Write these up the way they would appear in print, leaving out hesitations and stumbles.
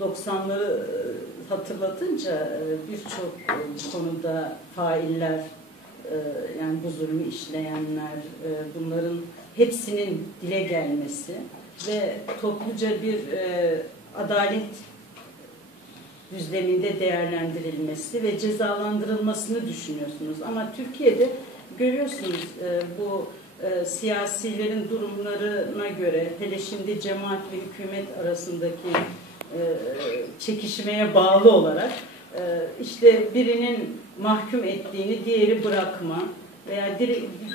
90'ları hatırlatınca birçok konuda failler, yani bu zulmü işleyenler, bunların hepsinin dile gelmesi ve topluca bir adalet düzleminde değerlendirilmesi ve cezalandırılmasını düşünüyorsunuz. Ama Türkiye'de görüyorsunuz bu siyasilerin durumlarına göre, hele şimdi cemaat ve hükümet arasındaki çekişmeye bağlı olarak işte birinin mahkum ettiğini diğeri bırakma veya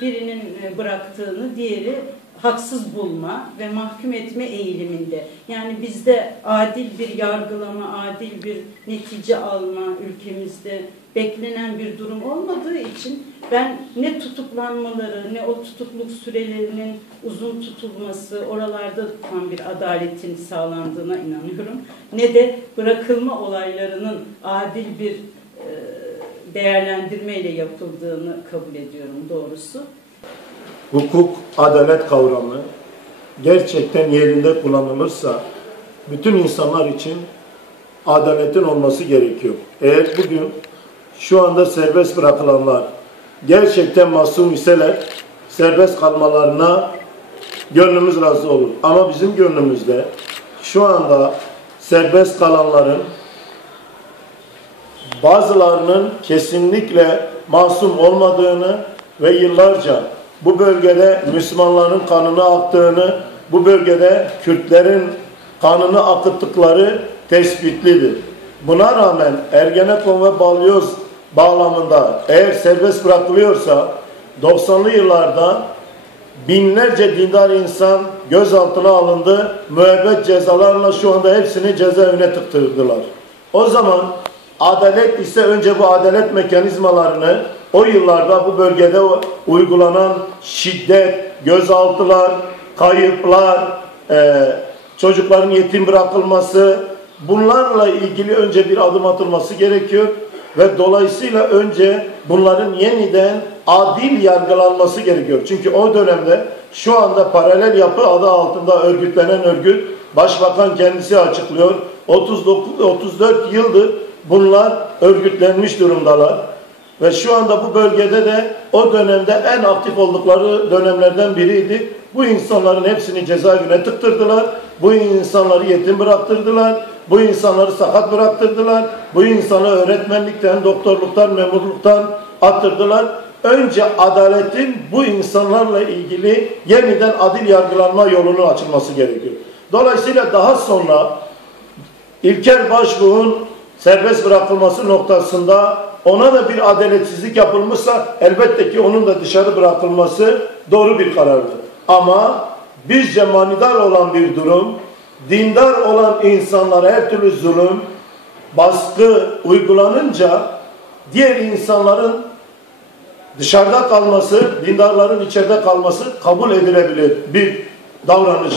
birinin bıraktığını diğeri haksız bulma ve mahkum etme eğiliminde. Yani bizde adil bir yargılama, adil bir netice alma ülkemizde beklenen bir durum olmadığı için ben ne tutuklanmaları, ne o tutukluk sürelerinin uzun tutulması, oralarda tam bir adaletin sağlandığına inanıyorum. Ne de bırakılma olaylarının adil bir değerlendirmeyle yapıldığını kabul ediyorum doğrusu. Hukuk, adalet kavramı gerçekten yerinde kullanılırsa bütün insanlar için adaletin olması gerekiyor. Eğer bugün şu anda serbest bırakılanlar gerçekten masum iseler serbest kalmalarına gönlümüz razı olur. Ama bizim gönlümüzde şu anda serbest kalanların bazılarının kesinlikle masum olmadığını ve yıllarca bu bölgede Müslümanların kanını aktığını, bu bölgede Kürtlerin kanını akıttıkları tespitlidir. Buna rağmen Ergenekon ve Balyoz bağlamında eğer serbest bırakılıyorsa 90'lı yıllarda binlerce dindar insan gözaltına alındı. Müebbet cezalarla şu anda hepsini cezaevine tıktırdılar. O zaman adalet ise önce bu adalet mekanizmalarını o yıllarda bu bölgede uygulanan şiddet, gözaltılar, kayıplar, çocukların yetim bırakılması, bunlarla ilgili önce bir adım atılması gerekiyor ve dolayısıyla önce bunların yeniden adil yargılanması gerekiyor. Çünkü o dönemde şu anda paralel yapı adı altında örgütlenen örgüt, başbakan kendisi açıklıyor. 34 yıldır bunlar örgütlenmiş durumdalar. Ve şu anda bu bölgede de o dönemde en aktif oldukları dönemlerden biriydi. Bu insanların hepsini cezaevine tıktırdılar. Bu insanları yetim bıraktırdılar. Bu insanları sakat bıraktırdılar. Bu insanları öğretmenlikten, doktorluktan, memurluktan attırdılar. Önce adaletin bu insanlarla ilgili yeniden adil yargılanma yolunun açılması gerekiyor. Dolayısıyla daha sonra İlker Başbuğ'un serbest bırakılması noktasında ona da bir adaletsizlik yapılmışsa elbette ki onun da dışarı bırakılması doğru bir karardır. Ama bizce manidar olan bir durum, dindar olan insanlara her türlü zulüm, baskı uygulanınca diğer insanların dışarıda kalması, dindarların içeride kalması kabul edilebilir bir davranış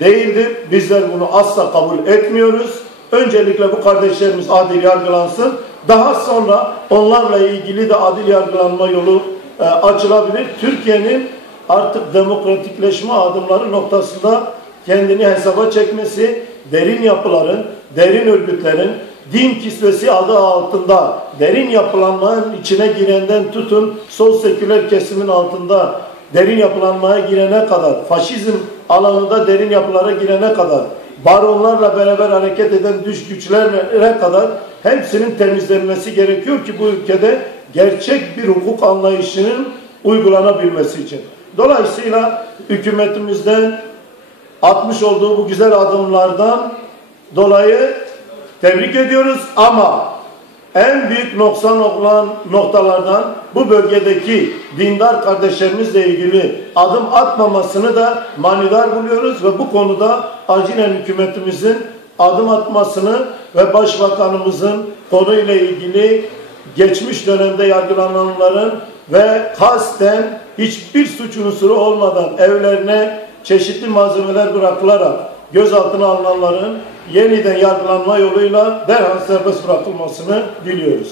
değildir. Bizler bunu asla kabul etmiyoruz. Öncelikle bu kardeşlerimiz adil yargılansın. Daha sonra onlarla ilgili de adil yargılanma yolu açılabilir. Türkiye'nin artık demokratikleşme adımları noktasında kendini hesaba çekmesi, derin yapıların, derin örgütlerin, din kisvesi adı altında derin yapılanmanın içine girenden tutun, sol seküler kesimin altında derin yapılanmaya girene kadar, faşizm alanında derin yapılara girene kadar, baronlarla beraber hareket eden dış güçlere kadar hepsinin temizlenmesi gerekiyor ki bu ülkede gerçek bir hukuk anlayışının uygulanabilmesi için. Dolayısıyla hükümetimizden atmış olduğu bu güzel adımlardan dolayı tebrik ediyoruz ama en büyük noksan olan noktalardan bu bölgedeki dindar kardeşlerimizle ilgili adım atmamasını da manidar buluyoruz ve bu konuda acilen hükümetimizin adım atmasını ve başbakanımızın konuyla ilgili geçmiş dönemde yargılananların ve kasten hiçbir suç unsuru olmadan evlerine çeşitli malzemeler bırakılarak gözaltına alınanların yeniden yargılanma yoluyla derhal serbest bırakılmasını diliyoruz.